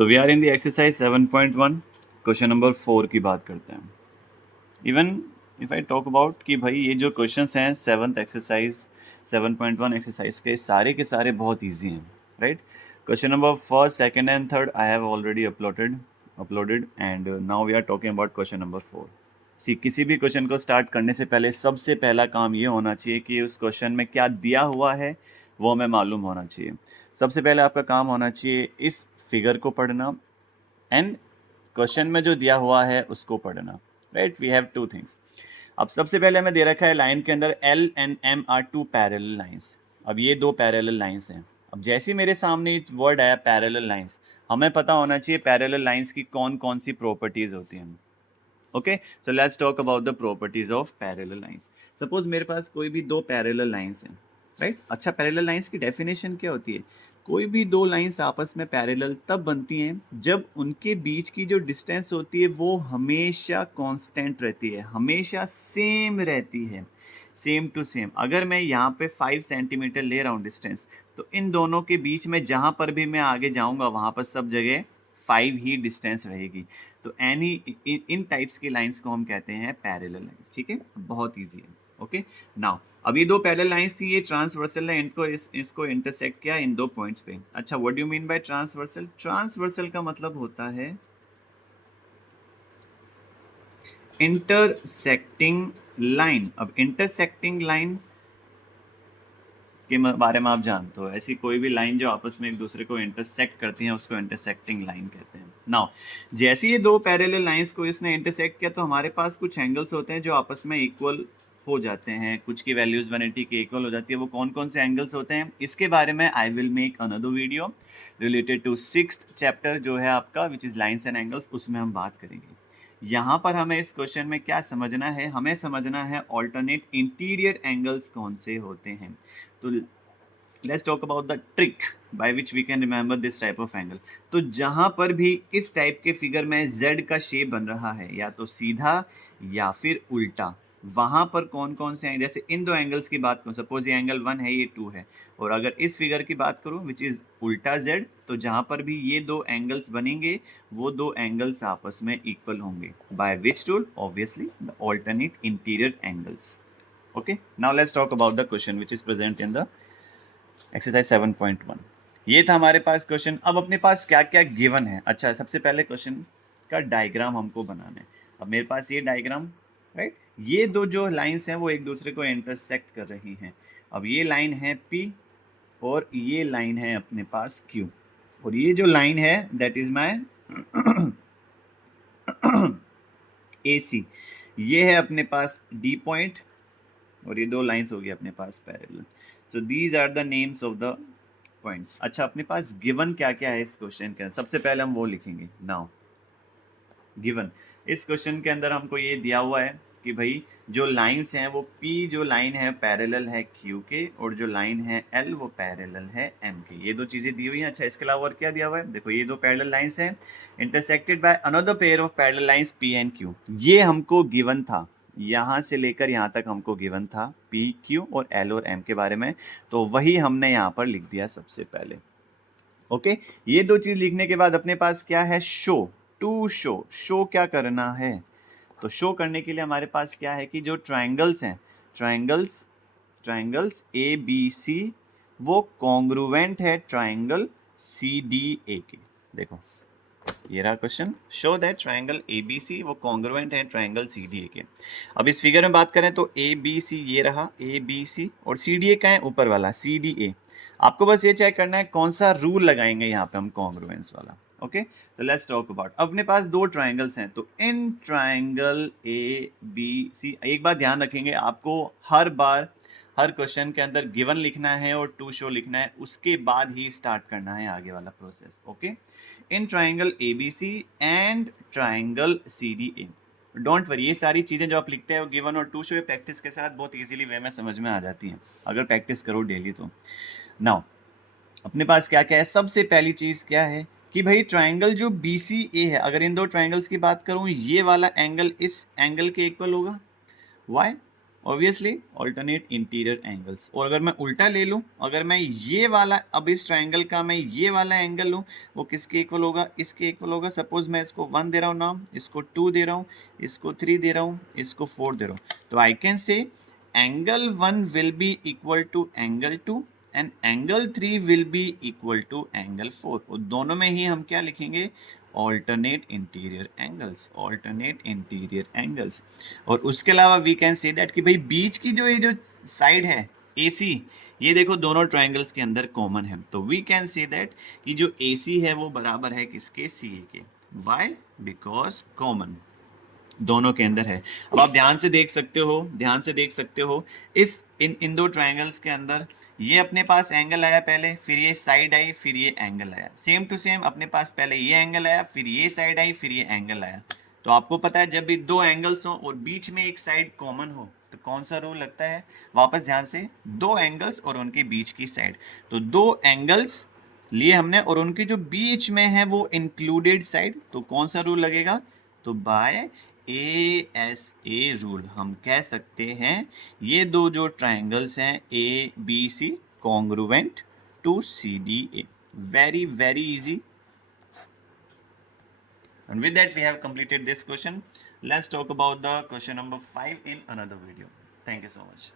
So we are in the exercise 7.1 question number 4 की बात करते हैं. Even if I talk about कि भाई ये जो क्वेश्चंस हैं 7th एक्सरसाइज 7.1 एक्सरसाइज के सारे बहुत इजी हैं, right. Question number first, second and third I have already uploaded and now we are talking about question number 4. See किसी भी क्वेश्चन को स्टार्ट करने से पहले सबसे पहला काम ये होना चाहिए कि उस क्वेश्चन में क्या दिया हुआ है वो हमें मालूम होना चाहिए. सबसे पहले आपका काम होना चाहिए इस फिगर को पढ़ना एंड क्वेश्चन में जो दिया हुआ है उसको पढ़ना, right. We have two things. अब सबसे पहले हमें दे रखा है लाइन के अंदर L and M are two parallel lines. अब ये दो पैरेलल लाइंस हैं. अब जैसे मेरे सामने एक वर्ड आया पैरेलल लाइंस, हमें पता होना चाहिए पैरेलल लाइंस की कौन कौन सी प्रॉपर्टीज होती हैं. Okay, so let's talk about the properties of parallel lines. Suppose मेरे पास कोई भी दो पैरेलल लाइंस हैं, राइट. अच्छा, पैरेलल लाइंस की डेफिनेशन क्या होती है? कोई भी दो लाइंस आपस में पैरेलल तब बनती हैं जब उनके बीच की जो डिस्टेंस होती है वो हमेशा कांस्टेंट रहती है, हमेशा सेम रहती है, सेम टू सेम. अगर मैं यहाँ पे 5 सेंटीमीटर ले रहा हूँ डिस्टेंस, तो इन दोनों के बीच में जहाँ पर भी मैं आगे जाऊँगा वहाँ पर सब जगह 5 ही डिस्टेंस रहेगी. तो एनी इन टाइप्स की लाइंस को हम कहते हैं पैरेलल लाइंस. ठीक है, बहुत ईजी है. ओके, नाउ अब ये दो पैरेलल लाइंस थी, ये ट्रांसवर्सल है, इनको इसको इंटरसेक्ट किया इन दो पॉइंट्स पे. अच्छा, what do you mean by transversal? Transversal का मतलब होता है इंटरसेक्टिंग लाइन. अब इंटरसेक्टिंग लाइन के बारे में आप जानते हो, ऐसी कोई भी लाइन जो आपस में एक दूसरे को इंटरसेक्ट करती हैं उसको इंटरसेक्टिंग लाइन कहते हैं. नाउ जैसे ये दो पैरेलल लाइंस को इसने इंटरसेक्ट किया तो हमारे पास कुछ एंगल्स होते हैं जो आपस में इक्वल हो जाते हैं, कुछ की वैल्यूज 180 के इक्वल हो जाती है. वो कौन कौन से एंगल्स होते हैं इसके बारे में I will make another video related to 6th chapter जो है आपका which is lines and angles, उसमें हम बात करेंगे. यहाँ पर हमें इस क्वेश्चन में क्या समझना है? हमें समझना है ऑल्टरनेट इंटीरियर एंगल्स कौन से होते हैं. तो let's talk about the trick by which we can remember this type of angle. तो जहाँ पर भी इस टाइप के फिगर में Z का शेप बन रहा है, या तो सीधा या फिर उल्टा, वहाँ पर कौन कौन से एंगल, जैसे इन दो एंगल्स की बात करूँ, सपोज ये एंगल 1 है, ये 2 है, और अगर इस फिगर की बात करूँ विच इज़ उल्टा Z, तो जहाँ पर भी ये दो एंगल्स बनेंगे वो दो एंगल्स आपस में इक्वल होंगे. By which rule? Obviously the alternate interior angles. Okay, now let's talk about the question which is present in the exercise 7.1. ये था हमारे पास क्वेश्चन. अब अपने पास क्या क्या गिवन है? अच्छा, सबसे पहले क्वेश्चन का डायग्राम हमको बनाना है. अब मेरे पास ये डायग्राम, राइट, ये दो जो लाइंस हैं वो एक दूसरे को इंटरसेक्ट कर रही हैं. अब ये लाइन है P और ये लाइन है अपने पास Q, और ये जो लाइन है दैट इज माय AC. ये है अपने पास D पॉइंट, और ये दो लाइंस हो गई अपने पास parallel. So these are the names of the points. अच्छा, अपने पास गिवन क्या क्या है इस क्वेश्चन के अंदर, सबसे पहले हम वो लिखेंगे. नाउ गिवन, इस क्वेश्चन के अंदर हमको ये दिया हुआ है कि भाई जो लाइंस हैं वो P जो लाइन है पैरेलल है Q के, और जो लाइन है L वो पैरेलल है M के. ये दो चीज़ें दी हुई हैं. अच्छा, इसके अलावा और क्या दिया हुआ है? देखो, ये दो पैरेलल लाइंस हैं intersected by another pair of parallel lines P and Q. ये हमको गिवन था, यहाँ से लेकर यहाँ तक हमको गिवन था P, Q और L और M के बारे में, तो वही हमने यहाँ पर लिख दिया सबसे पहले. ओके, ये दो चीज़ लिखने के बाद अपने पास क्या है? शो. टू शो, शो क्या करना है? तो शो करने के लिए हमारे पास क्या है कि जो ट्रायंगल्स हैं, ट्रायंगल्स ABC वो कॉन्ग्रुवेंट है ट्रायंगल CDA के. देखो, ये रहा question, show that triangle ABC वो कॉन्ग्रुवेंट है ट्रायंगल CDA के. अब इस फिगर में बात करें तो ABC ये रहा ABC, और CDA का है ऊपर वाला CDA. आपको बस ये चेक करना है कौन सा रूल लगाएंगे यहाँ पे हम कॉन्ग्रुवेंस वाला. ओके, तो लेट्स टॉक अबाउट. अपने पास दो ट्रायंगल्स हैं, तो इन ट्रायंगल ABC, एक बात ध्यान रखेंगे, आपको हर बार हर क्वेश्चन के अंदर गिवन लिखना है और टू शो लिखना है, उसके बाद ही स्टार्ट करना है आगे वाला process. Okay, in triangle ABC and triangle CDA. Don't worry, ये सारी चीज़ें जो आप लिखते हैं वो गिवन और टू शो ये प्रैक्टिस के साथ बहुत इजीली वे में समझ में आ जाती हैं अगर प्रैक्टिस करो डेली तो. नाउ अपने पास क्या क्या है? सबसे पहली चीज़ क्या है कि भाई ट्राइंगल जो BCA है, अगर इन दो ट्राइंगल्स की बात करूँ, ये वाला एंगल इस एंगल के इक्वल होगा. Why? Obviously alternate interior angles. और अगर मैं उल्टा ले लूँ, अगर मैं ये वाला, अब इस ट्राइंगल का मैं ये वाला एंगल लूँ, वो किसके इक्वल होगा, इसके इक्वल होगा। सपोज मैं इसको 1 दे रहा हूँ नाम, इसको 2 दे रहा हूँ, इसको 3 दे रहा हूँ, इसको 4 दे रहा हूँ, तो I can say angle 1 will be equal to angle 2 and angle 3 will be equal to angle 4। और दोनों में ही हम क्या लिखेंगे, alternate interior angles, alternate interior angles. और उसके अलावा वी कैन से दैट कि भाई बीच की जो ये जो साइड है AC, ये देखो दोनों ट्राइंगल्स के अंदर कॉमन है, तो वी कैन से दैट कि जो AC है वो बराबर है किसके, CA के। वाई, बिकॉज कॉमन दोनों के अंदर है। अब आप ध्यान से देख सकते हो, ध्यान से देख सकते हो, इस इन दो ट्राइंगल्स के अंदर ये अपने पास एंगल आया पहले, फिर ये साइड आई, फिर ये एंगल आया। सेम टू सेम अपने पास पहले ये एंगल आया, फिर ये साइड आई, फिर ये एंगल आया। तो आपको पता है जब भी दो एंगल्स हो और बीच में एक साइड कॉमन हो तो कौन सा रूल लगता है, वापस ध्यान से, दो एंगल्स और उनके बीच की साइड। तो दो एंगल्स लिए हमने और उनके जो बीच में है वो इंक्लूडेड साइड, तो कौन सा रूल लगेगा, तो बाय ASA रूल हम कह सकते हैं ये दो जो ट्राइंगल्स हैं ABC congruent to CDA। very very easy, and with that we have completed this question. Let's talk about the question number 5 in another video. Thank you so much.